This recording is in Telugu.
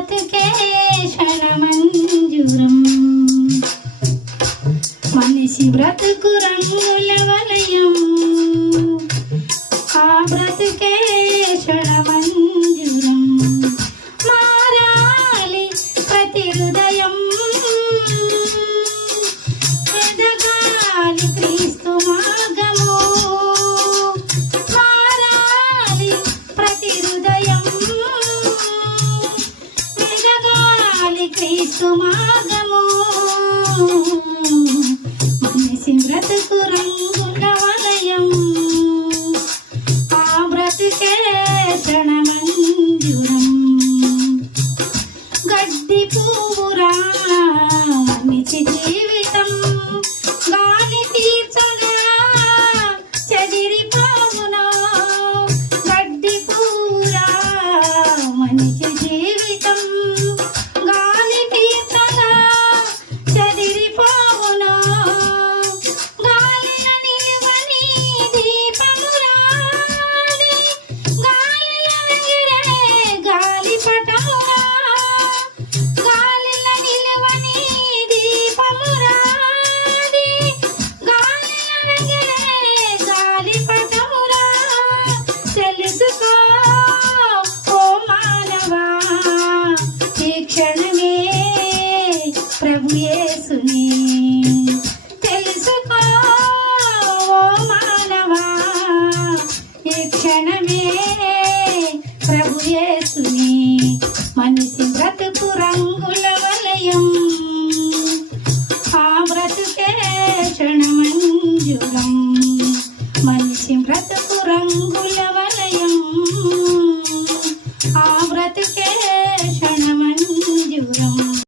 బ్రతుకే క్షణమంజురం మనిషి బ్రతుకు రంగుల వలయం. రైతుమాగము మనిషి బ్రతుకు రంగుల వలయం. ఆ బ్రతుకే తృణమంజురం గడ్డి పువ్వురా మనిషి క్షణమంజులం మనిషి బ్రతుకు రంగుల